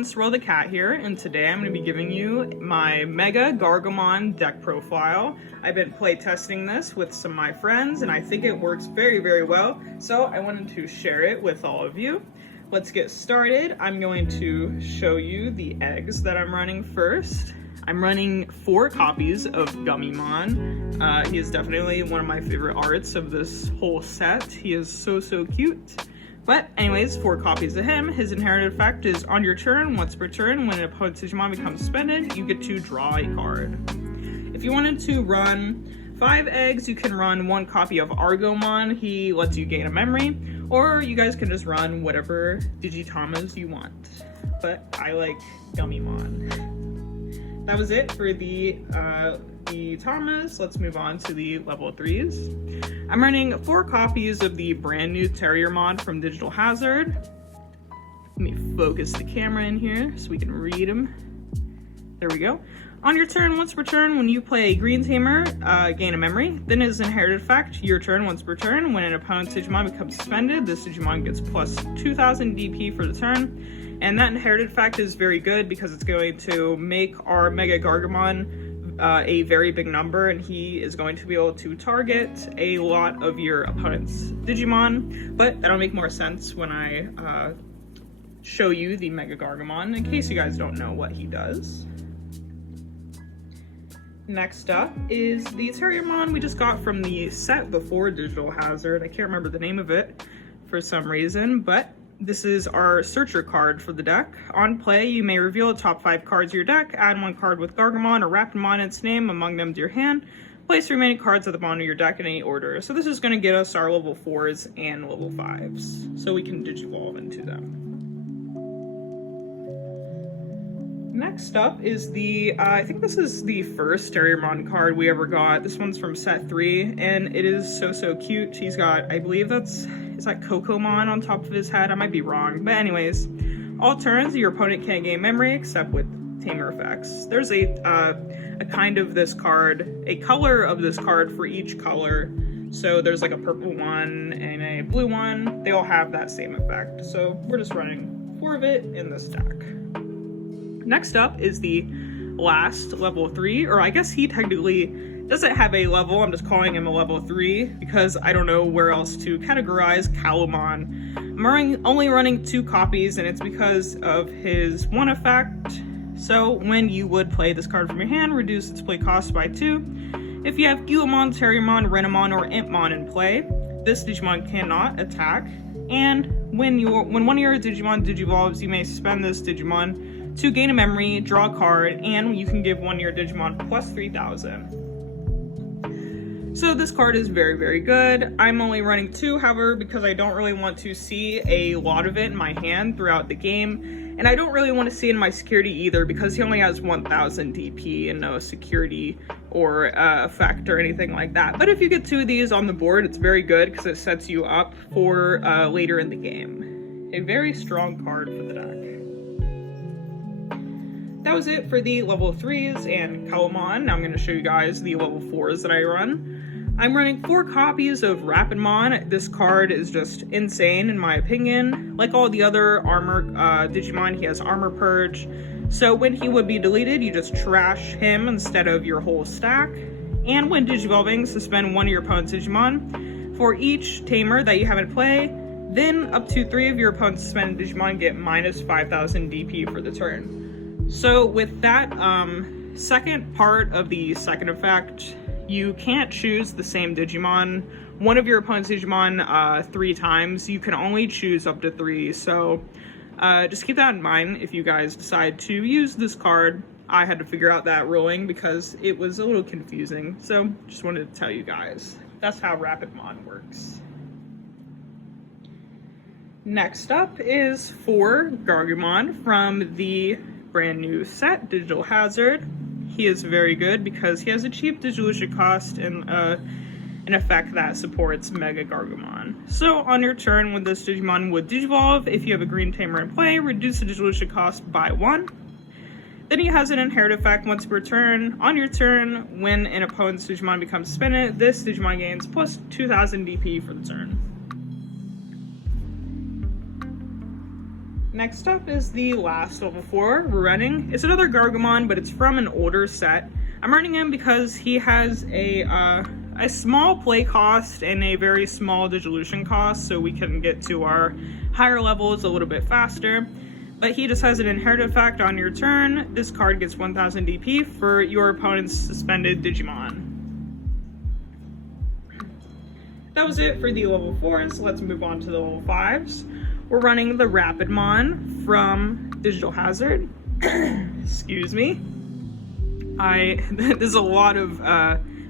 everyone, Swirl the cat here, and today I'm going to be giving you my MegaGargomon deck profile. I've been playtesting this with some of my friends, and I think it works very, very well, so I wanted to share it with all of you. Let's get started. I'm going to show you the eggs that I'm running first. I'm running 4 copies of Gummymon. He is definitely one of my favorite arts of this whole set. He is so cute. But anyways, 4 copies of him. His inherited effect is on your turn, once per turn, when an opponent's Digimon becomes suspended, you get to draw a card. If you wanted to run 5 eggs, you can run 1 copy of Argomon. He lets you gain a memory, or you guys can just run whatever Digitamas you want. But I like Gummymon. That was it for the Tamas. Let's move on to the level 3s. I'm running 4 copies of the brand new Terriermon from Digital Hazard. Let me focus the camera in here so we can read them. There we go. On your turn, once per turn, when you play a green Tamer, gain a memory. Then as an inherited effect, your turn, once per turn, when an opponent's Digimon becomes suspended, this Digimon gets plus 2000 DP for the turn. And that inherited effect is very good because it's going to make our MegaGargomon a very big number, and he is going to be able to target a lot of your opponent's Digimon, but that'll make more sense when I show you the MegaGargomon, in case you guys don't know what he does. Next up is the Terriermon we just got from the set before Digital Hazard. I can't remember the name of it for some reason, but this is our searcher card for the deck. On play, you may reveal the top 5 cards of your deck, add 1 card with Gargomon or Rapidmon in its name among them to your hand, place the remaining cards at the bottom of your deck in any order. So this is going to get us our level 4s and level 5s, so we can Digivolve into them. Next up is the, I think this is the first Terriermon card we ever got. This one's from set 3, and it is so cute. He's got, I believe is that Cocomon on top of his head? I might be wrong, but anyways. All turns, your opponent can't gain memory except with Tamer effects. There's a kind of this card, a color of this card for each color. So there's like a purple one and a blue one. They all have that same effect. So we're just running 4 of it in this deck. Next up is the last level 3, or I guess he technically doesn't have a level. I'm just calling him a level 3 because I don't know where else to categorize Calumon. I'm only running 2 copies, and it's because of his 1 effect. So when you would play this card from your hand, reduce its play cost by 2. If you have Guilmon, Terriermon, Renamon, or Impmon in play, this Digimon cannot attack. And when one of your Digimon Digivolves, you may suspend this Digimon to gain a memory, draw a card, and you can give one of your Digimon plus 3000. So this card is very good. I'm only running 2, however, because I don't really want to see a lot of it in my hand throughout the game, and I don't really want to see it in my security either because he only has 1000 DP and no security or effect or anything like that. But if you get 2 of these on the board, it's very good because it sets you up for later in the game. A very strong card for the deck. That was it for the level 3s and Calumon. Now I'm going to show you guys the level 4s that I run. I'm running 4 copies of Rapidmon. This card is just insane in my opinion. Like all the other armor Digimon, he has armor purge. So when he would be deleted, you just trash him instead of your whole stack. And when Digivolving, suspend 1 of your opponent's Digimon. For each Tamer that you have in play, then up to 3 of your opponent's suspended Digimon get minus 5000 DP for the turn. So with that second part of the second effect, you can't choose the same Digimon, one of your opponent's Digimon 3 times. You can only choose up to 3, so just keep that in mind if you guys decide to use this card. I had to figure out that ruling because it was a little confusing, so just wanted to tell you guys. That's how Rapidmon works. Next up is 4 Gargomon from the brand new set, Digital Hazard. He is very good because he has a cheap digivolution cost and an effect that supports MegaGargomon. So on your turn, when this Digimon would Digivolve, if you have a green Tamer in play, reduce the digivolution cost by 1. Then he has an inherited effect once per turn. On your turn, when an opponent's Digimon becomes suspended, this Digimon gains plus 2000 DP for the turn. Next up is the last level 4 we're running. It's another Gargomon, but it's from an older set. I'm running him because he has a small play cost and a very small Digivolution cost, so we can get to our higher levels a little bit faster. But he just has an inherited effect on your turn. This card gets 1000 DP for your opponent's suspended Digimon. That was it for the level 4s. Let's move on to the level 5s. We're running the Rapidmon from Digital Hazard. Excuse me. There's a lot of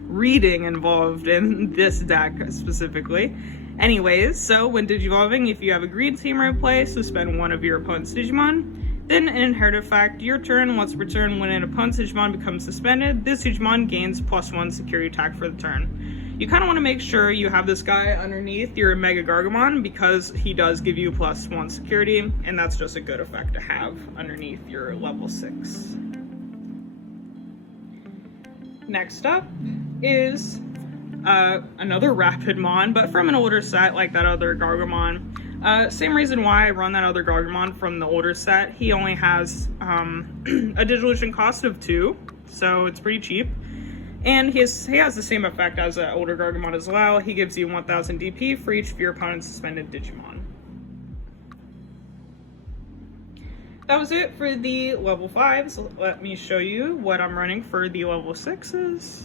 reading involved in this deck specifically. Anyways, so when Digivolving, if you have a green Tamer in play, suspend one of your opponent's Digimon. Then an inherited effect, your turn, once per turn, when an opponent's Digimon becomes suspended, this Digimon gains +1 security attack for the turn. You kind of want to make sure you have this guy underneath your MegaGargomon because he does give you +1 security, and that's just a good effect to have underneath your level 6. Next up is another Rapidmon, but from an older set like that other Gargomon. Same reason why I run that other Gargomon from the older set. He only has a Digivolution cost of 2, so it's pretty cheap. And he has the same effect as an older Gargomon as well. He gives you 1000 DP for each of your opponent's suspended Digimon. That was it for the level 5s. Let me show you what I'm running for the level 6s.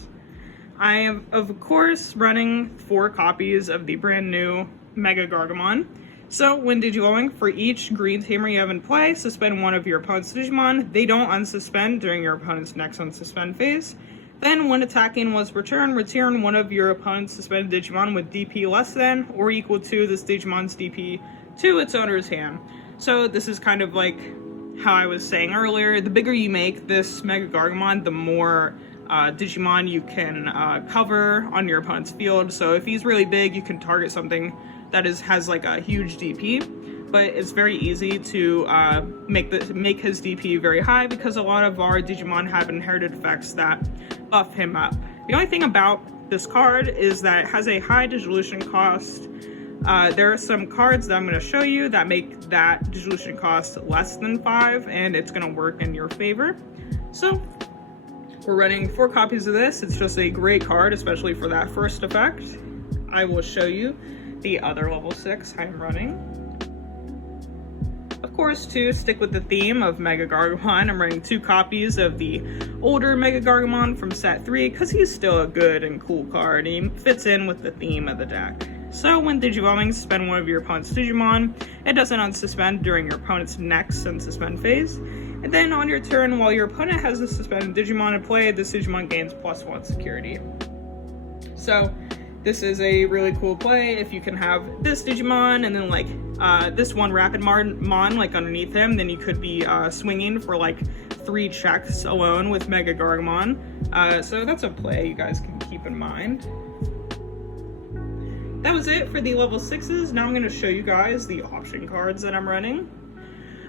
I am, of course, running 4 copies of the brand new MegaGargomon. So when Digivolving, for each green Tamer you have in play, suspend one of your opponent's Digimon. They don't unsuspend during your opponent's next unsuspend phase. Then, when attacking once return one of your opponent's suspended Digimon with DP less than or equal to this Digimon's DP to its owner's hand. So this is kind of like how I was saying earlier. The bigger you make this MegaGargomon, the more Digimon you can cover on your opponent's field. So if he's really big, you can target something that has like a huge DP. But it's very easy to make his DP very high because a lot of our Digimon have inherited effects that buff him up. The only thing about this card is that it has a high Digivolution cost. There are some cards that I'm going to show you that make that Digivolution cost less than 5, and it's going to work in your favor. So we're running 4 copies of this. It's just a great card, especially for that first effect. I will show you the other level 6 I'm running. Of course, to stick with the theme of MegaGargomon, I'm running 2 copies of the older MegaGargomon from set 3 because he's still a good and cool card. He fits in with the theme of the deck. So when Digivolving, suspend one of your opponent's Digimon. It doesn't unsuspend during your opponent's next unsuspend phase. And then on your turn, while your opponent has a suspended Digimon in play, this Digimon gains +1 security. So this is a really cool play if you can have this Digimon and then like this one Rapidmon like underneath him, then you could be swinging for like 3 checks alone with MegaGargomon. So that's a play you guys can keep in mind. That was it for the level 6s. Now I'm going to show you guys the option cards that I'm running.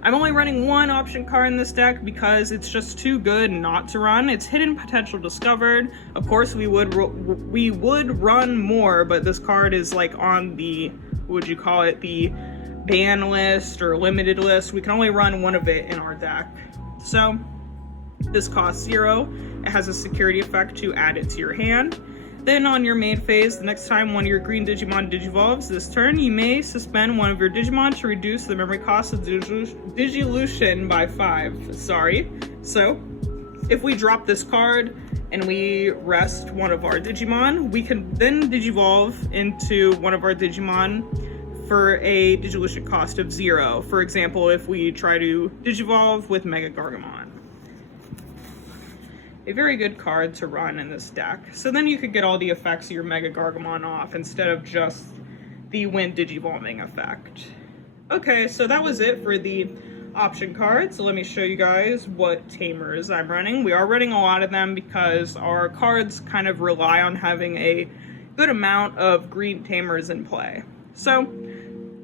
I'm only running 1 option card in this deck because it's just too good not to run. It's Hidden Potential Discovered. Of course, we would run more, but this card is like on the, what would you call it, the ban list or limited list. We can only run 1 of it in our deck. So this costs 0. It has a security effect to add it to your hand. Then on your main phase, the next time one of your green Digimon digivolves this turn, you may suspend one of your Digimon to reduce the memory cost of Digivolution by 5. Sorry. So, if we drop this card and we rest one of our Digimon, we can then Digivolve into one of our Digimon for a Digivolution cost of 0. For example, if we try to Digivolve with MegaGargomon. A very good card to run in this deck. So then you could get all the effects of your MegaGargomon off instead of just the when Digivolving effect. Okay, so that was it for the option cards. So let me show you guys what Tamers I'm running. We are running a lot of them because our cards kind of rely on having a good amount of green Tamers in play. So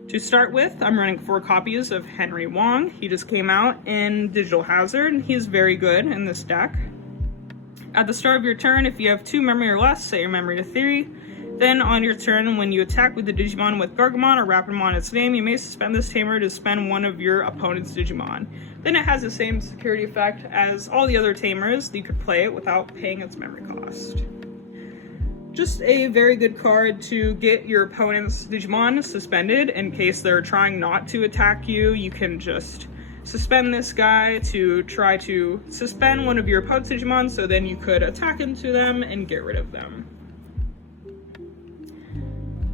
to start with, I'm running 4 copies of Henry Wong. He just came out in Digital Hazard. He's very good in this deck. At the start of your turn, if you have 2 memory or less, set your memory to 3. Then on your turn, when you attack with the Digimon with Gargomon or Rapidmon its name, you may suspend this tamer to suspend one of your opponent's Digimon. Then it has the same security effect as all the other tamers. You could play it without paying its memory cost. Just a very good card to get your opponent's Digimon suspended in case they're trying not to attack you. You can just suspend this guy to try to suspend one of your opponent's Digimon, so then you could attack into them and get rid of them.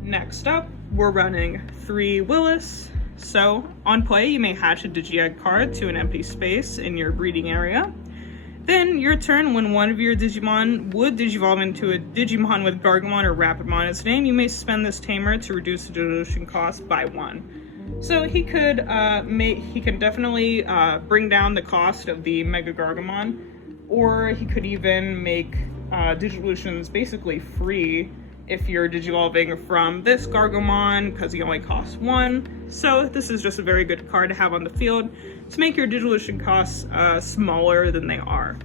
Next up, we're running 3 Willis. So, on play, you may hatch a Digi-egg card to an empty space in your breeding area. Then, your turn, when one of your Digimon would digivolve into a Digimon with Gargomon or Rapidmon its name, you may suspend this tamer to reduce the dilution cost by 1. So he could definitely bring down the cost of the MegaGargomon, or he could even make Digivolutions basically free if you're digivolving from this Gargomon, because he only costs 1. So this is just a very good card to have on the field to make your Digivolution costs smaller than they are.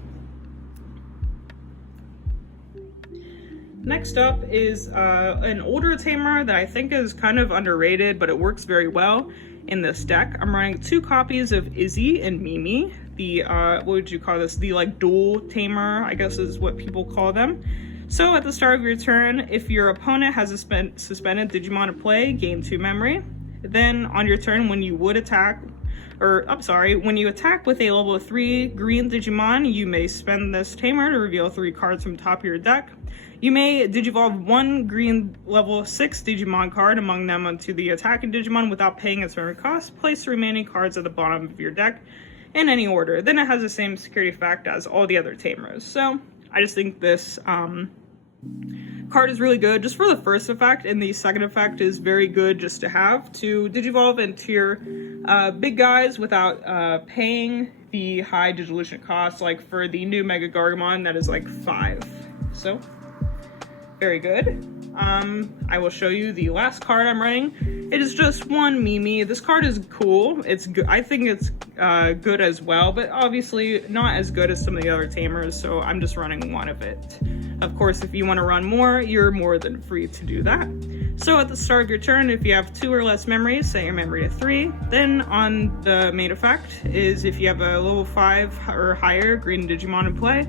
Next up is an older tamer that I think is kind of underrated, but it works very well in this deck. I'm running 2 copies of Izzy and Mimi, the, what would you call this? The like dual tamer, I guess is what people call them. So at the start of your turn, if your opponent has a suspended Digimon to play, gain 2 memory. Then on your turn, when you would attack, when you attack with a level 3 green Digimon, you may spend this tamer to reveal 3 cards from top of your deck. You may digivolve 1 green level 6 Digimon card among them onto the attacking Digimon without paying its memory cost. Place the remaining cards at the bottom of your deck in any order. Then it has the same security effect as all the other tamers. So I just think this card is really good just for the first effect, and the second effect is very good just to have to digivolve into your big guys without paying the high digivolution costs, like for the new MegaGargomon that is like 5. So very good. I will show you the last card I'm running. It is just 1 Mimi. This card is cool. It's good. I think it's good as well, but obviously not as good as some of the other tamers, so I'm just running 1 of it. Of course, if you want to run more, you're more than free to do that. So at the start of your turn, if you have 2 or less memories, set your memory to 3. Then on the main effect is if you have a level 5 or higher green Digimon in play,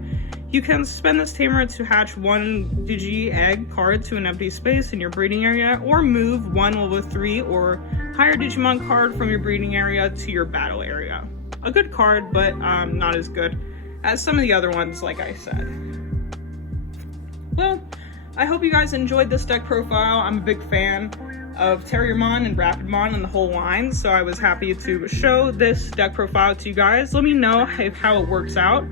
you can spend this tamer to hatch 1 Digi-egg card to an empty space in your breeding area, or move 1 level 3 or higher Digimon card from your breeding area to your battle area. A good card, but not as good as some of the other ones, like I said. Well, I hope you guys enjoyed this deck profile. I'm a big fan of Terriermon and Rapidmon and the whole line, so I was happy to show this deck profile to you guys. Let me know how it works out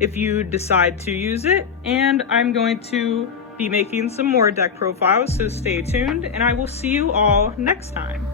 if you decide to use it, and I'm going to be making some more deck profiles, so stay tuned, and I will see you all next time.